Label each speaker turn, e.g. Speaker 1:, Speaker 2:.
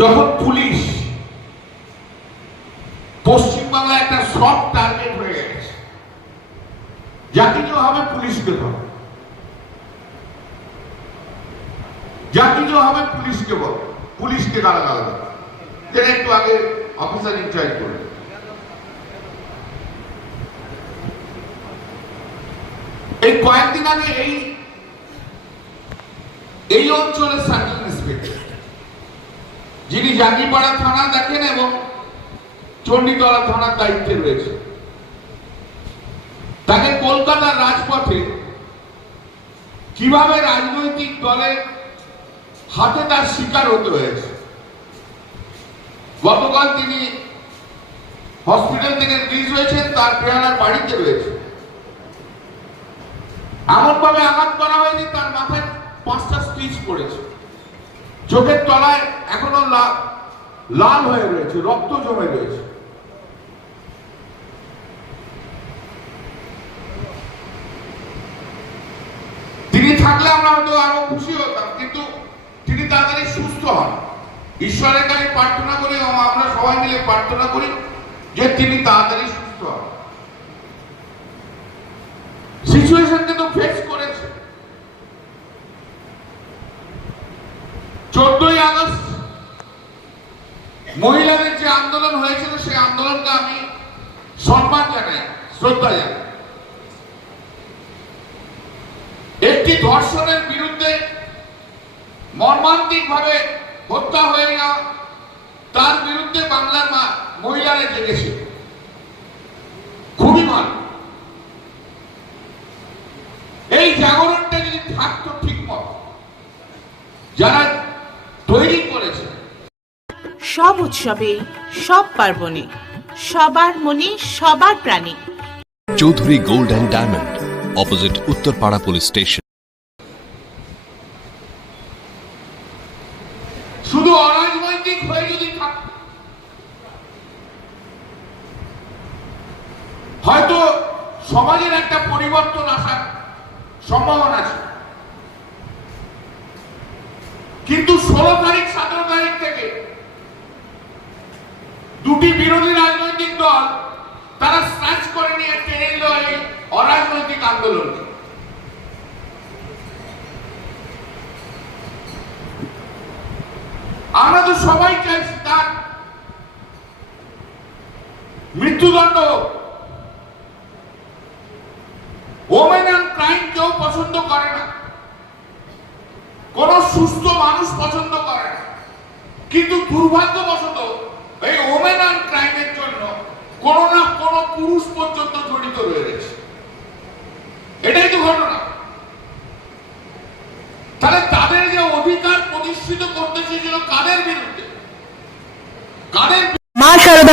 Speaker 1: যখন পুলিশ পশ্চিমবাংলা একটা soft target হয়ে গেছে জাতীয়ভাবে পুলিশকে ধর জাতীয়ভাবে পুলিশকে বল। পুলিশকে গালাগাল দেয় যেটা একটু আগে অফিসার ইনচার্জ করলেন এই কয়েকদিন আগে এই এই অঞ্চলের সার্কেল ইন্সপেক্টর যিনি জাঙ্গিপাড়া থানা দেখেন এবং চণ্ডীতলা থানার দায়িত্বে রয়েছে। তাকে কলকাতার রাজপথে কীভাবে রাজনৈতিক দলের হাতে তার শিকার হতে হয়েছে গতকাল তিনি হসপিটাল থেকে রিলিজ হয়েছেন, তার পেয়ারার বাড়িতে রয়েছে। এমন ভাবে আঘাত করা হয়নি, তার মাথায় পাঁচটা স্টিচ পড়েছে। চোখের তলায় এখনও লাল হয়ে রয়েছে, রক্ত জমে রয়েছে। তিনি থাকলে আমরা হয়তো আরও খুশি হতাম, কিন্তু তিনি তাড়াতাড়ি সুস্থ হন। ঈশ্বরের কাছে প্রার্থনা করি আমরা সবাই মিলে প্রার্থনা করি যে তিনি তাড়াতাড়ি সুস্থ হন। সিচুয়েশন কিন্তু মহিলাদের যে আন্দোলন হয়েছিল, সেই আন্দোলনকে আমি সম্মান জানাই, শ্রদ্ধা জানাই। একটি ধর্ষণের বিরুদ্ধে মর্মান্তিক ভাবে হত্যা হয়ে যাওয়া, তার বিরুদ্ধে বাংলার মা মহিলারা জেগেছে। খুবই ভালো। এই জাগরণটা যদি থাকতো ঠিক মতো, যারা
Speaker 2: সব উৎসবে সব পার্বণে সবার মনে সবার প্রাণে।
Speaker 3: Chowdhury gold and diamond opposite Uttarpara police station.
Speaker 1: শুধু অরাজনৈতিক হয়ে যদি হয়তো সমাজের একটা পরিবর্তন আসার সম্ভাবনা আছে। কিন্তু ষোলো তারিখ থেকে দুটি বিরোধী রাজনৈতিক দল তারা সার্চ করে নিয়ে টেনে নিল এই অরাজনৈতিক আন্দোলনকে। আমরা তো সবাই চাইছি তার মৃত্যুদণ্ড ওমেন অ্যান্ড ক্রাইম কেউ পছন্দ করে না। কোন সুস্থ মানুষ পছন্দ করে না। কিন্তু দুর্ভাগ্যবশত এই ওমেন অ্যান্ড ক্রাইমের জন্য কোন না কোন পুরুষ পর্যন্ত জড়িত রয়েছে